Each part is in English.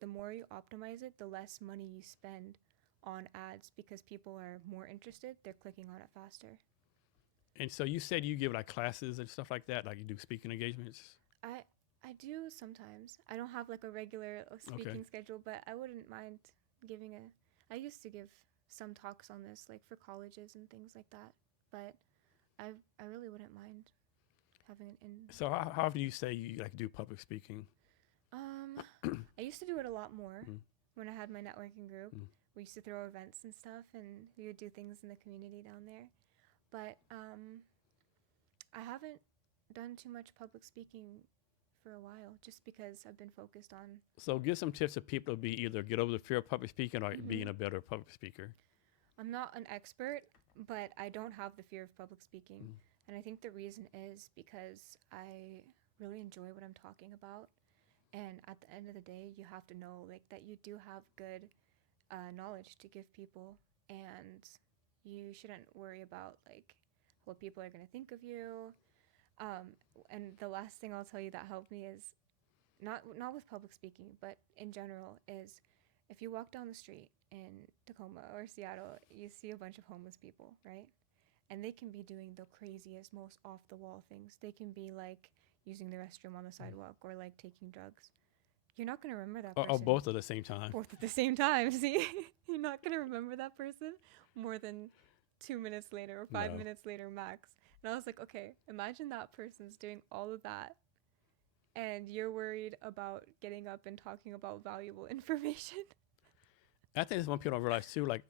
the more you optimize it, the less money you spend on ads because people are more interested. They're clicking on it faster. And so you said you give like classes and stuff like that, like you do speaking engagements. I I do sometimes. I don't have like a regular Okay. speaking schedule, but I wouldn't mind giving a. I used to give some talks on this, like for colleges and things like that. But I really wouldn't mind having an in. So how often do you say you like do public speaking? Um, I used to do it a lot more Mm, when I had my networking group. mm. We used to throw events and stuff, and we would do things in the community down there. But I haven't done too much public speaking for a while, just because I've been focused on. So give some tips to people to be either get over the fear of public speaking or being Hmm. a better public speaker. I'm not an expert, but I don't have the fear of public speaking, Mm. and I think the reason is because I really enjoy what I'm talking about. And at the end of the day, you have to know like that you do have good knowledge to give people, and you shouldn't worry about like what people are going to think of you. Um, and the last thing I'll tell you that helped me is not with public speaking, but in general is if you walk down the street in Tacoma or Seattle, you see a bunch of homeless people, right? And they can be doing the craziest, most off the wall things. They can be like using the restroom on the sidewalk or like taking drugs. You're not going to remember that Or person both at the same time. both at the same time. See, you're not going to remember that person more than 2 minutes later or five No. minutes later max. And I was like, okay, imagine that person's doing all of that and you're worried about getting up and talking about valuable information. I think that's one people don't realize too. Like,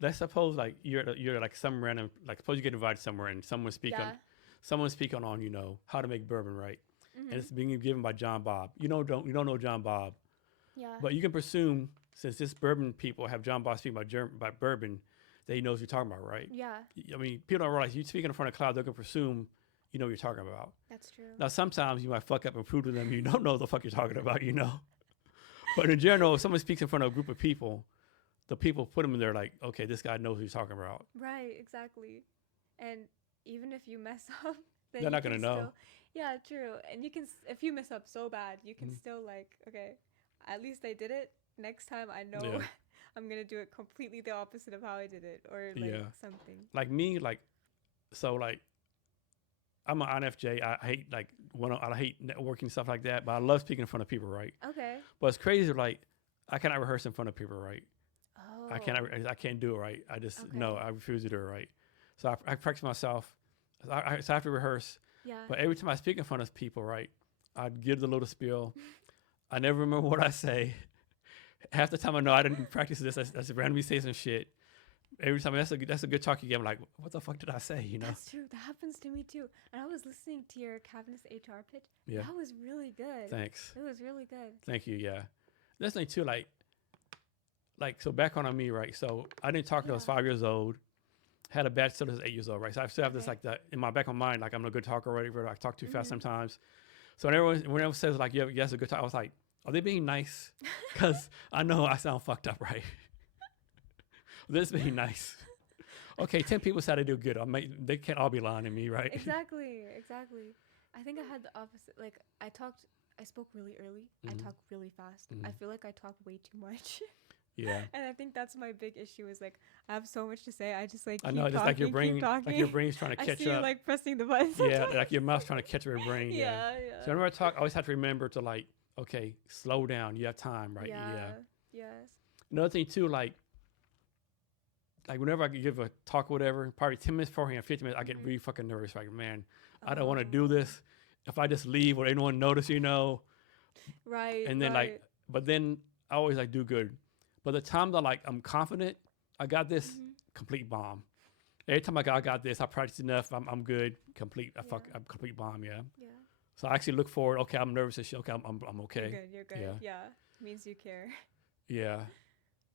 let's suppose like you're like some random like suppose you get invited somewhere and Yeah. someone's speaking on how to make bourbon right, and Mm-hmm. it's being given by John Bob. You don't know John Bob, Yeah. but you can presume since this bourbon people have John Bob speaking about bourbon, that he knows what you're talking about, right? Yeah. I mean, people don't realize you speaking in front of a crowd, they're gonna presume you know what you're talking about. That's true. Now, sometimes you might fuck up and prove to them you don't know what the fuck you're talking about. But in general, if someone speaks in front of a group of people, the people put them in there like, okay, this guy knows what he's talking about. Right, exactly. And even if you mess up, then They're you not gonna can know. still. Yeah, true. And you can, if you mess up so bad, you can Mm. still, like, okay, at least I did it. Next time I know Yeah, I'm going to do it completely the opposite of how I did it, or like yeah. something. Like me, like I'm an INFJ. I hate I hate networking stuff like that, but I love speaking in front of people, right? Okay. But it's crazy. Like I cannot rehearse in front of people, right? Oh, I can't do it right. I just no, okay. I refuse to do it right. So I practice myself. So I have to rehearse. Yeah. But every time I speak in front of people, right, I'd give the little spiel. I never remember what I say. Half the time I know I didn't practice this. I just randomly say some shit. Every time that's a good talk you get. I'm like, what the fuck did I say? That's true. That happens to me too. And I was listening to your Cavness HR pitch. Yeah. That was really good. Thanks. It was really good. Thank you. Yeah. That's thing too. Like so background on me, right? So I didn't talk until I was Yeah. 5 years old. Had a bad still as 8 years old, right? So I still have this Okay. like that in my back of my mind, like I'm a good talker already, but I talk too fast Mhm. sometimes. So when everyone says like, yeah, yes, a good talk, I was like, are they being nice? Because I know I sound fucked up, right? This being nice. Okay, 10 people said I do good. They can't all be lying to me, right? Exactly. Exactly. I think I had the opposite. Like I spoke really early. I Mhm. talk really fast. I Mhm. feel like I talk way too much. Yeah. And I think that's my big issue is like I have so much to say. I just like I keep know, just talking, keep like your talking. brain's trying to I catch see you up. like pressing the buttons. Yeah, like your mouth's trying to catch your brain. Yeah. Yeah, So yeah. whenever I talk, I always have to remember to like, okay, slow down. You have time, right? Yeah. Yeah. Yes. Another thing too, like whenever I give a talk or whatever, probably 10 minutes beforehand, 15 minutes, I get Mhm. really fucking nervous. Like, man, I don't want to do Oh. this. If I just leave, will anyone notice? Right, And then right. but then I always like do good. But the time that like I'm confident, I got this Mhm. complete bomb. Every time I got this, I practice enough. I'm good. Complete. Yeah. I'm complete bomb. Yeah. Yeah. So I actually look forward. Okay, I'm nervous and shit. Okay, I'm You're okay. good. You're good. Yeah. Yeah. Means you care. Yeah.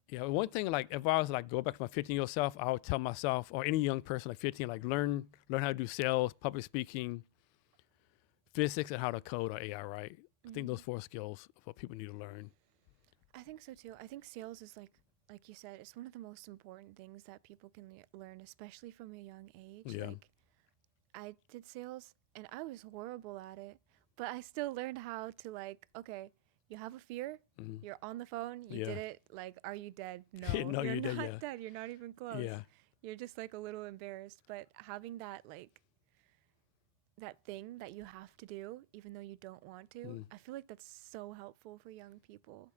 Yeah. One thing like if I was like go back to my 15-year-old self, I would tell myself or any young person like 15, like learn how to do sales, public speaking, physics, and how to code or AI. Right. I think Mhm. those 4 skills are what people need to learn. I think so too. I think sales is like you said, it's one of the most important things that people can learn, especially from a young age. Yeah. Like I did sales and I was horrible at it, but I still learned how to like, okay, you have a fear, Mhm. you're on the phone, you Yeah. did it. Like, are you dead? No, No, you're you did. not Yeah. dead. You're not even close. Yeah. You're just like a little embarrassed. But having that, like, that thing that you have to do, even though you don't want to, Mm. I feel like that's so helpful for young people.